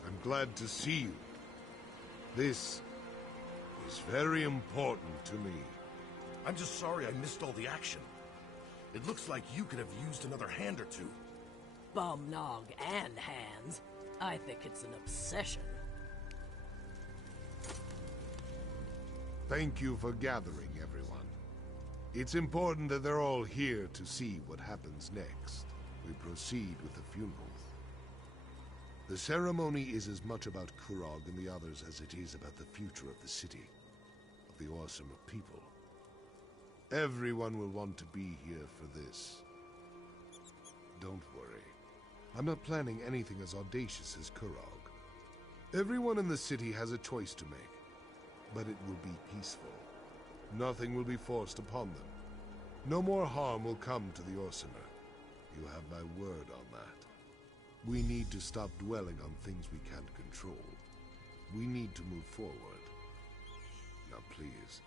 I'm glad to see you. This is very important to me. I'm just sorry I missed all the action. It looks like you could have used another hand or two. Bum nog and hands. I think it's an obsession. Thank you for gathering, everyone. It's important that they're all here to see what happens next. We proceed with the funeral. The ceremony is as much about Kurog and the others as it is about the future of the city, of the awesome people. Everyone will want to be here for this. Don't worry. I'm not planning anything as audacious as Kurog. Everyone in the city has a choice to make, but it will be peaceful. Nothing will be forced upon them. No more harm will come to the Orsimer. You have my word on that. We need to stop dwelling on things we can't control. We need to move forward. Now please,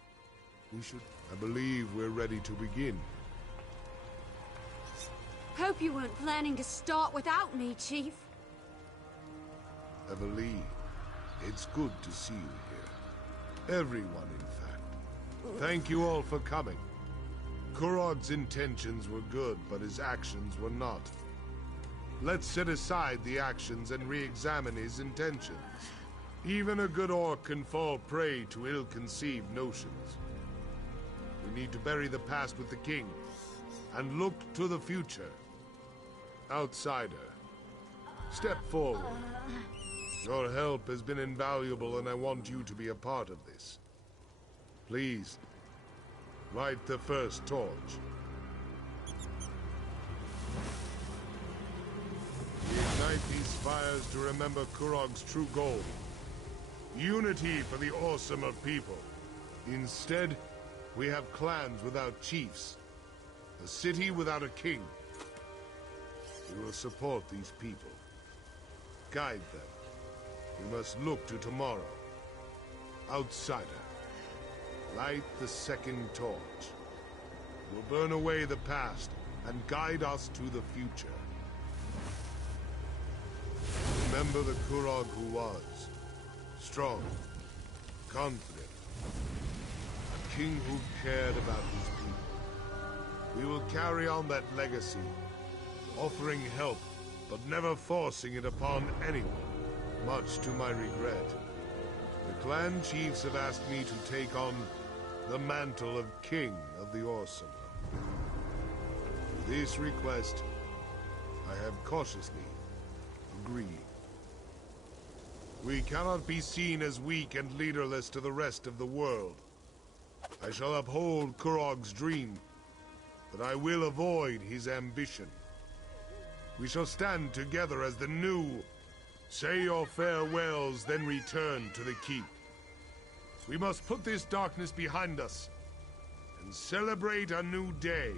we should... I believe we're ready to begin. Hope you weren't planning to start without me, Chief. I believe it's good to see you here. Everyone, in fact. Thank you all for coming. Kurog's intentions were good, but his actions were not. Let's set aside the actions and re-examine his intentions. Even a good orc can fall prey to ill-conceived notions. We need to bury the past with the king, and look to the future. Outsider, step forward. Your help has been invaluable, and I want you to be a part of this. Please, light the first torch. We ignite these fires to remember Kurog's true goal. Unity for the awesome of people. Instead, we have clans without chiefs. A city without a king. We will support these people. Guide them. We must look to tomorrow. Outsider, light the second torch. We'll burn away the past and guide us to the future. Remember the Kurog who was. Strong, confident. A king who cared about his people. We will carry on that legacy, offering help, but never forcing it upon anyone, much to my regret. The clan chiefs have asked me to take on the mantle of King of the Awesome. To this request, I have cautiously agreed. We cannot be seen as weak and leaderless to the rest of the world. I shall uphold Kurog's dream, but I will avoid his ambition. We shall stand together as the new. Say your farewells, then return to the keep. We must put this darkness behind us and celebrate a new day.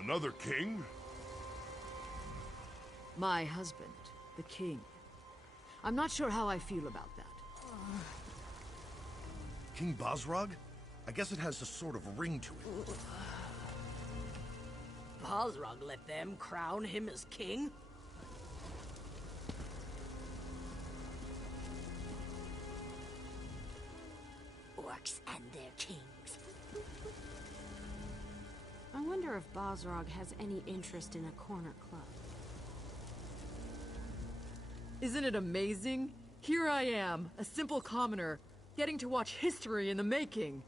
Another king? My husband, the king. I'm not sure how I feel about that. King Bosrog? I guess it has a sort of ring to it. Bosrog let them crown him as king? Orcs and their kings. I wonder if Bosrog has any interest in a corner club. Isn't it amazing? Here I am, a simple commoner, getting to watch history in the making.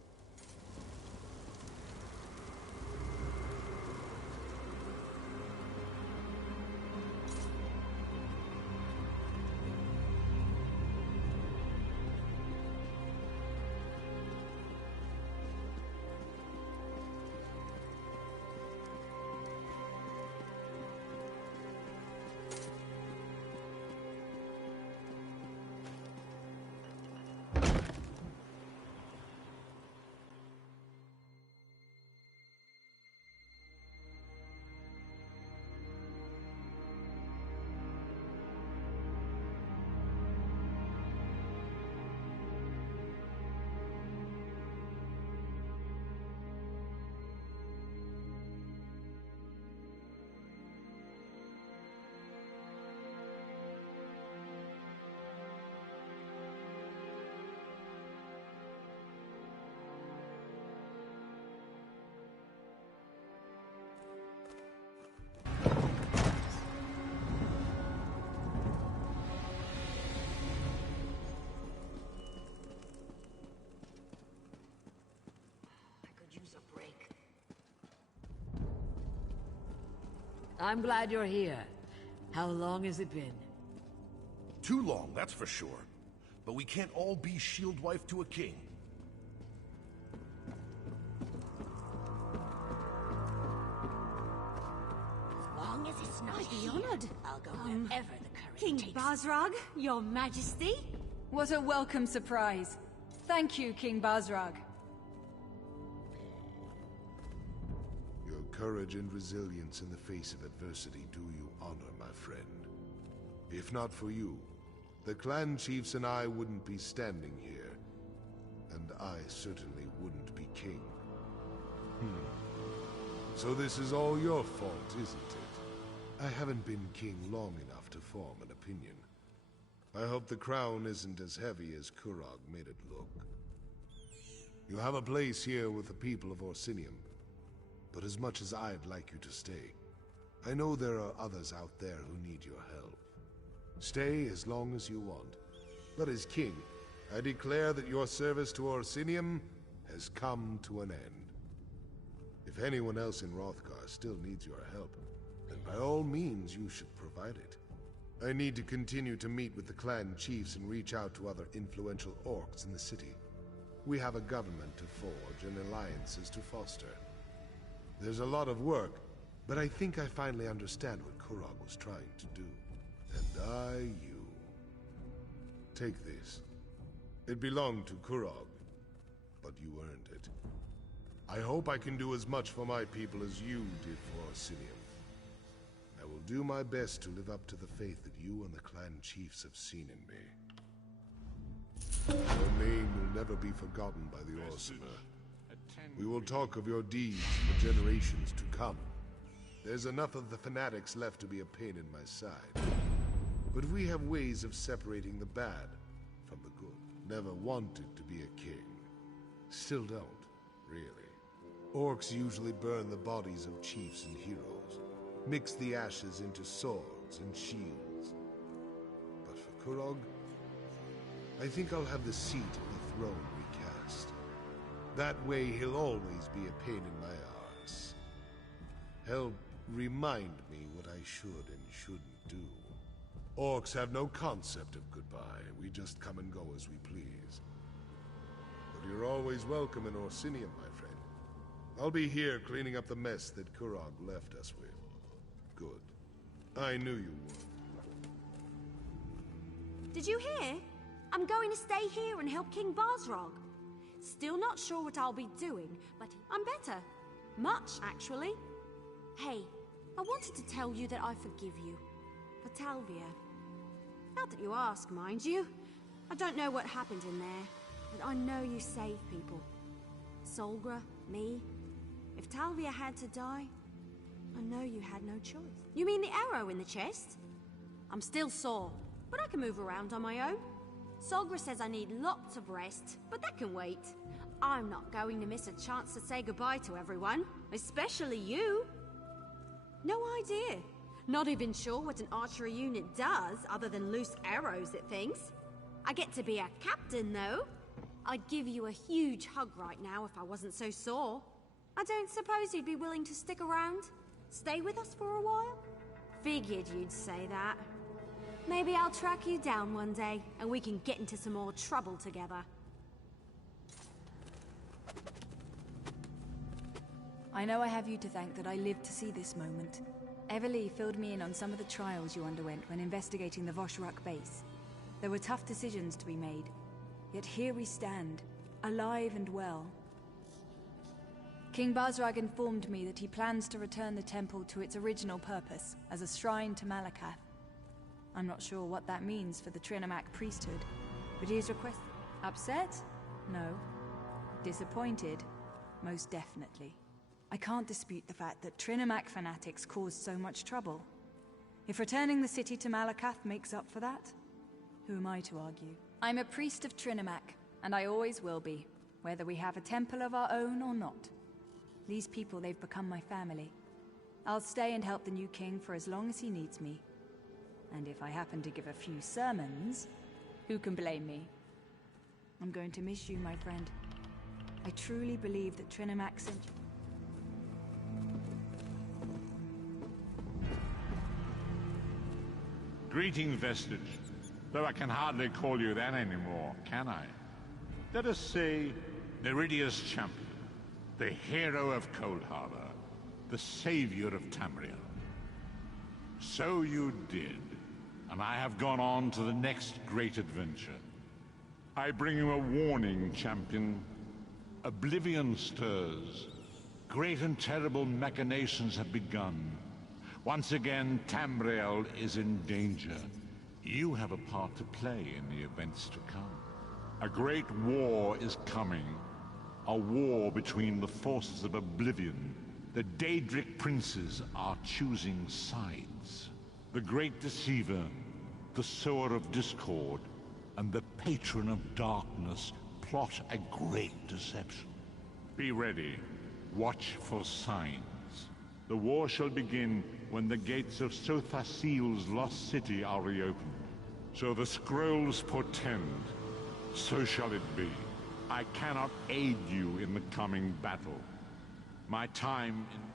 I'm glad you're here. How long has it been? Too long, that's for sure. But we can't all be shield wife to a king. As long as it's not I'd be here, honored. I'll go wherever the current King takes me. Bosrog, your majesty. What a welcome surprise. Thank you, King Bosrog. Your courage and resilience in the face of adversity do you honor, my friend. If not for you, the clan chiefs and I wouldn't be standing here. And I certainly wouldn't be king. So this is all your fault, isn't it? I haven't been king long enough to form an opinion. I hope the crown isn't as heavy as Kurog made it look. You have a place here with the people of Orsinium, but as much as I'd like you to stay, I know there are others out there who need your help. Stay as long as you want, but as king, I declare that your service to Orsinium has come to an end. If anyone else in Hrothgar still needs your help, then by all means you should provide it. I need to continue to meet with the clan chiefs and reach out to other influential orcs in the city. We have a government to forge and alliances to foster. There's a lot of work, but I think I finally understand what Kurog was trying to do. And you. Take this. It belonged to Kurog, but you earned it. I hope I can do as much for my people as you did for Orsinium. I will do my best to live up to the faith that you and the clan chiefs have seen in me. Your name will never be forgotten by the Orsimer. We will talk of your deeds for generations to come. There's enough of the fanatics left to be a pain in my side. But we have ways of separating the bad from the good. Never wanted to be a king. Still don't, really. Orcs usually burn the bodies of chiefs and heroes, mix the ashes into swords and shields. But for Kurog, I think I'll have the seat of the throne recast. That way he'll always be a pain in my arse. Help remind me what I should and shouldn't do. Orcs have no concept of goodbye. We just come and go as we please. But you're always welcome in Orsinium, my friend. I'll be here cleaning up the mess that Kurog left us with. Good. I knew you would. Did you hear? I'm going to stay here and help King Balrog. Still not sure what I'll be doing, but I'm better. Much, actually. Hey, I wanted to tell you that I forgive you. For Talvia. Not that you ask, mind you. I don't know what happened in there, but I know you saved people. Solgra, me. If Talvia had to die, I know you had no choice. You mean the arrow in the chest? I'm still sore, but I can move around on my own. Solgra says I need lots of rest, but that can wait. I'm not going to miss a chance to say goodbye to everyone, especially you. No idea. Not even sure what an archery unit does, other than loose arrows at things. I get to be a captain, though. I'd give you a huge hug right now if I wasn't so sore. I don't suppose you'd be willing to stick around? Stay with us for a while? Figured you'd say that. Maybe I'll track you down one day, and we can get into some more trouble together. I know I have you to thank that I lived to see this moment. Everly filled me in on some of the trials you underwent when investigating the Voshrak base. There were tough decisions to be made, yet here we stand, alive and well. King Balrog informed me that he plans to return the temple to its original purpose, as a shrine to Malakath. I'm not sure what that means for the Trinomac priesthood, but he has requested... Upset? No. Disappointed? Most definitely. I can't dispute the fact that Trinomac fanatics caused so much trouble. If returning the city to Malakath makes up for that, who am I to argue? I'm a priest of Trinomac, and I always will be, whether we have a temple of our own or not. These people, they've become my family. I'll stay and help the new king for as long as he needs me. And if I happen to give a few sermons, who can blame me? I'm going to miss you, my friend. I truly believe that Trinomac sent you. Greetings, Vestige. Though I can hardly call you that anymore, can I? Let us say, Iridia's champion, the hero of Cold Harbor, the savior of Tamriel. So you did, and I have gone on to the next great adventure. I bring you a warning, champion. Oblivion stirs. Great and terrible machinations have begun. Once again, Tamriel is in danger. You have a part to play in the events to come. A great war is coming. A war between the forces of Oblivion The Daedric princes are choosing sides. The Great Deceiver, the Sower of Discord, and the Patron of Darkness plot a great deception. Be ready. Watch for signs. The war shall begin when the gates of Sothasil's lost city are reopened. So the scrolls portend. So shall it be. I cannot aid you in the coming battle. My time in